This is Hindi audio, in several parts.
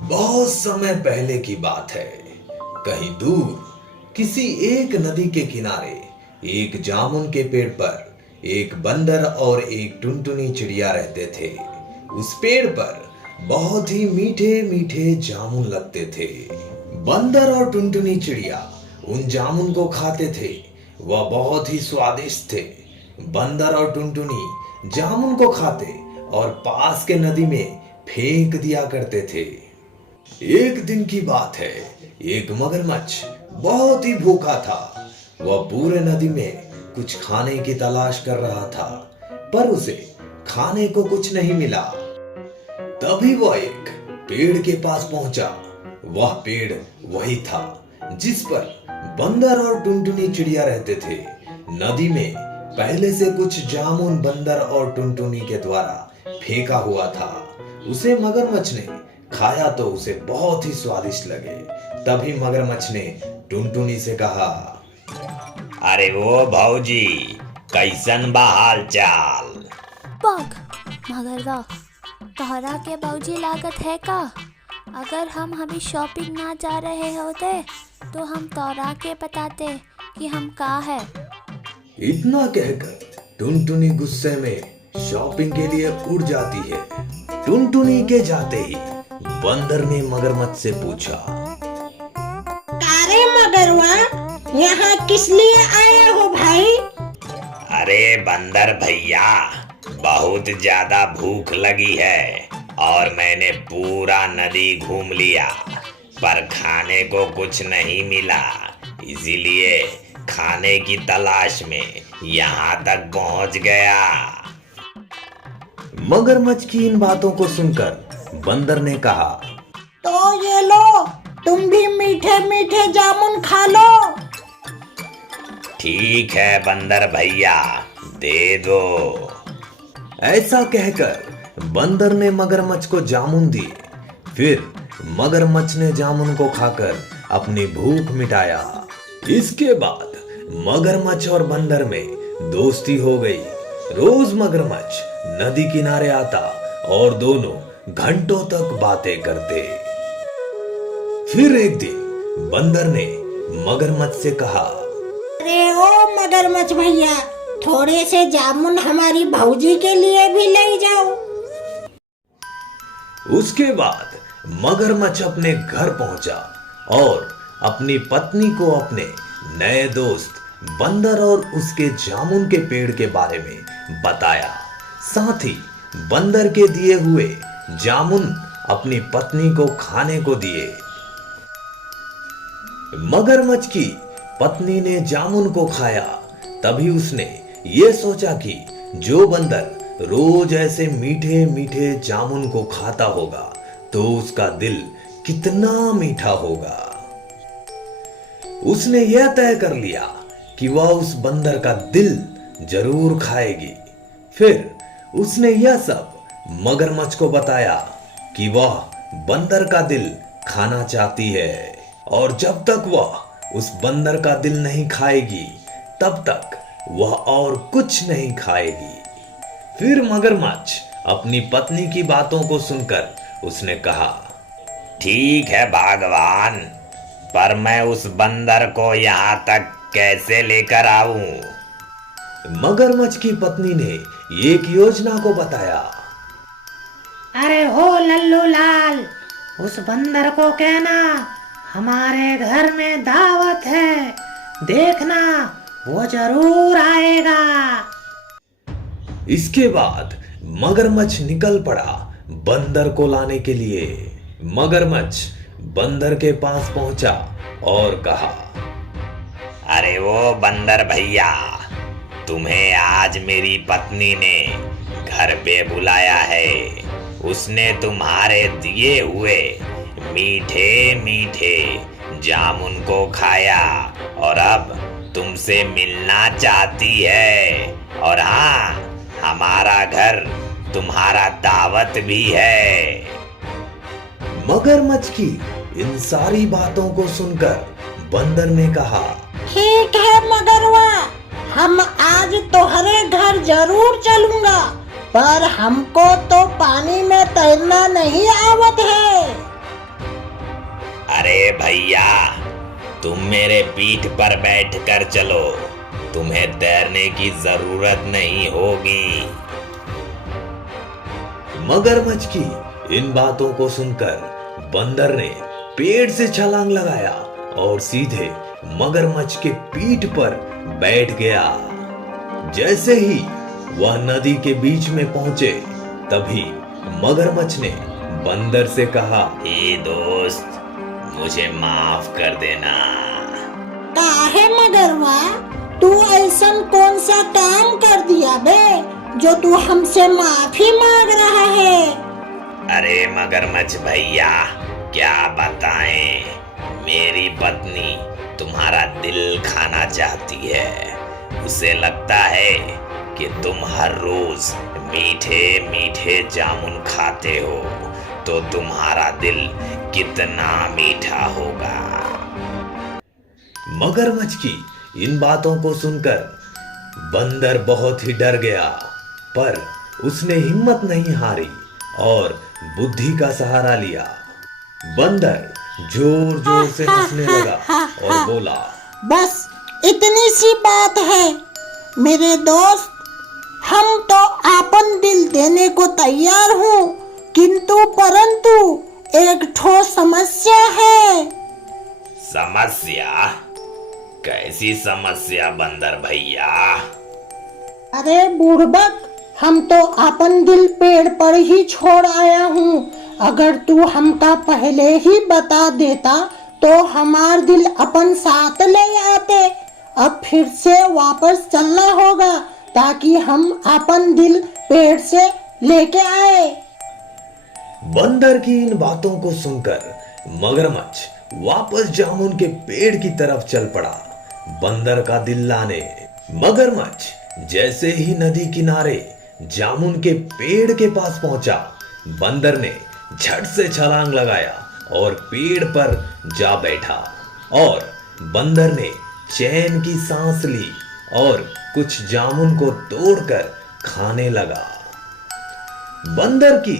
बहुत समय पहले की बात है। कहीं दूर किसी एक नदी के किनारे एक जामुन के पेड़ पर एक बंदर और एक टुनटुनी चिड़िया रहते थे। उस पेड़ पर बहुत ही मीठे मीठे जामुन लगते थे। बंदर और टुनटुनी चिड़िया उन जामुन को खाते थे। वह बहुत ही स्वादिष्ट थे। बंदर और टुनटुनी जामुन को खाते और पास के नदी में फेंक दिया करते थे। एक दिन की बात है, एक मगरमच्छ बहुत ही भूखा था। वह पूरे नदी में कुछ खाने की तलाश कर रहा था, पर उसे खाने को कुछ नहीं मिला। तभी वह एक पेड़ के पास पहुंचा। वह पेड़ वही था जिस पर बंदर और टुनटुनी चिड़िया रहते थे। नदी में पहले से कुछ जामुन बंदर और टुनटुनी के द्वारा फेंका हुआ था। उसे मगरमच्छ ने खाया तो उसे बहुत ही स्वादिष्ट लगे। तभी मगरमच्छ ने टुनटुनी से कहा, अरे वो भौजी, कैसन बा हाल चाल? पग मगरवा, तोहरा के भौजी लागत है का? अगर हम अभी शॉपिंग ना जा रहे होते तो हम तोहरा के बताते कि हम का है। इतना कहकर टुनटुनी गुस्से में शॉपिंग के लिए उड़ जाती है। टुनटुनी के जाते ही बंदर ने मगरमच्छ से पूछा, अरे मगरवा, यहाँ किस लिए आए हो भाई? अरे बंदर भैया, बहुत ज्यादा भूख लगी है और मैंने पूरा नदी घूम लिया, पर खाने को कुछ नहीं मिला। इसीलिए खाने की तलाश में यहाँ तक पहुँच गया। मगरमच्छ की इन बातों को सुनकर बंदर ने कहा, तो ये लो, तुम भी मीठे मीठे जामुन खा लो। ठीक है बंदर भैया, दे दो। ऐसा कहकर बंदर ने मगरमच्छ को जामुन दिए। फिर मगरमच्छ ने जामुन को खाकर अपनी भूख मिटाया। इसके बाद मगरमच्छ और बंदर में दोस्ती हो गई। रोज मगरमच्छ नदी किनारे आता और दोनों घंटों तक बातें करते। फिर एक दिन बंदर ने मगरमच्छ से कहा, अरे ओ मगरमच्छ भैया, थोड़े से जामुन हमारी भौजी के लिए भी ले जाओ। उसके बाद मगरमच्छ अपने घर पहुंचा और अपनी पत्नी को अपने नए दोस्त बंदर और उसके जामुन के पेड़ के बारे में बताया। साथ ही बंदर के दिए हुए जामुन अपनी पत्नी को खाने को दिए। मगरमच्छ की पत्नी ने जामुन को खाया। तभी उसने ये सोचा कि जो बंदर रोज ऐसे मीठे मीठे जामुन को खाता होगा तो उसका दिल कितना मीठा होगा। उसने यह तय कर लिया कि वह उस बंदर का दिल जरूर खाएगी। फिर उसने यह सब मगरमच्छ को बताया कि वह बंदर का दिल खाना चाहती है और जब तक वह उस बंदर का दिल नहीं खाएगी तब तक वह और कुछ नहीं खाएगी। फिर मगरमच्छ अपनी पत्नी की बातों को सुनकर उसने कहा, ठीक है भगवान, पर मैं उस बंदर को यहाँ तक कैसे लेकर आऊं? मगरमच्छ की पत्नी ने एक योजना को बताया। अरे हो लल्लू लाल, उस बंदर को कहना हमारे घर में दावत है, देखना वो जरूर आएगा। इसके बाद मगरमच्छ निकल पड़ा बंदर को लाने के लिए। मगरमच्छ बंदर के पास पहुंचा और कहा, अरे वो बंदर भैया, तुम्हें आज मेरी पत्नी ने घर पे बुलाया है। उसने तुम्हारे दिए हुए मीठे मीठे जामुन को खाया और अब तुमसे मिलना चाहती है। और हाँ, हमारा घर तुम्हारा दावत भी है। मगरमच्छ की इन सारी बातों को सुनकर बंदर ने कहा, ठीक है मगरवा, हम आज तुम्हारे घर जरूर चलूंगा, पर हमको तो पानी में तैरना नहीं आवत है। भैया, तुम मेरे पीठ पर बैठकर चलो, तुम्हें तैरने की जरूरत नहीं होगी। मगरमच्छ की इन बातों को सुनकर बंदर ने पेड़ से छलांग लगाया और सीधे मगरमच्छ के पीठ पर बैठ गया। जैसे ही वह नदी के बीच में पहुंचे, तभी मगरमच्छ ने बंदर से कहा, हे दोस्त, मुझे माफ कर देना। काहे मगरवा, तू ऐसा कौन सा काम कर दिया बे जो तू हमसे माफी मांग रहा है? अरे मगरमच्छ भैया, क्या बताएं, मेरी पत्नी तुम्हारा दिल खाना चाहती है। उसे लगता है कि तुम हर रोज मीठे मीठे जामुन खाते हो, तो तुम्हारा दिल कितना मीठा होगा। मगरमच्छ की इन बातों को सुनकर बंदर बहुत ही डर गया, पर उसने हिम्मत नहीं हारी और बुद्धि का सहारा लिया। बंदर जोर जोर से हंसने लगा और बोला, बस इतनी सी बात है मेरे दोस्त, हम तो आपन दिल देने को तैयार हूँ, किंतु परंतु एक ठोस समस्या है। समस्या? कैसी समस्या बंदर भैया? अरे बुड़बक, हम तो अपन दिल पेड़ पर ही छोड़ आया हूँ। अगर तू हमका पहले ही बता देता तो हमार दिल अपन साथ ले आते। अब फिर से वापस चलना होगा ताकि हम अपन दिल पेड़ से लेके आए। बंदर की इन बातों को सुनकर मगरमच्छ वापस जामुन के पेड़ की तरफ चल पड़ा, बंदर का दिल लाने। मगरमच्छ जैसे ही नदी किनारे जामुन के पेड़ के पास पहुंचा, बंदर ने झट से छलांग लगाया और पेड़ पर जा बैठा और बंदर ने चैन की सांस ली और कुछ जामुन को तोड़कर खाने लगा। बंदर की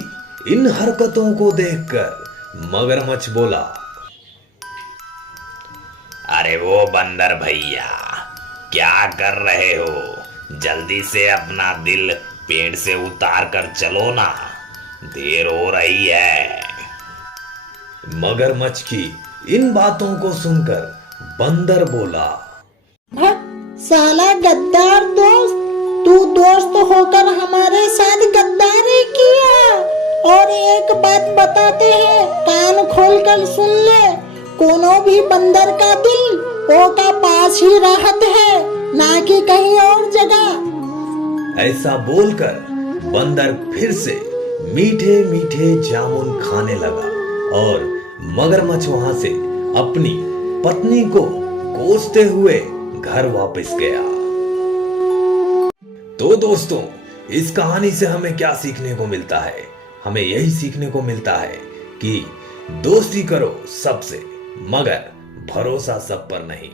इन हरकतों को देखकर मगरमच्छ बोला, अरे वो बंदर भैया, क्या कर रहे हो? जल्दी से अपना दिल पेड़ से उतार कर चलो ना, देर हो रही है। मगरमच्छ की इन बातों को सुनकर बंदर बोला, भट साला गद्दार दोस्त, तू दोस्त होकर हमारे साथ गद्दारी किया। और एक बात बताते हैं, कान खोलकर सुन ले, कोनो भी बंदर का दिल ओ का पास ही राहत है, ना कि कहीं और जगह। ऐसा बोलकर बंदर फिर से मीठे मीठे जामुन खाने लगा और मगरमच्छ वहां से अपनी पत्नी को कोसते हुए घर वापस गया। तो दोस्तों, इस कहानी से हमें क्या सीखने को मिलता है? हमें यही सीखने को मिलता है कि दोस्ती करो सबसे, मगर भरोसा सब पर नहीं।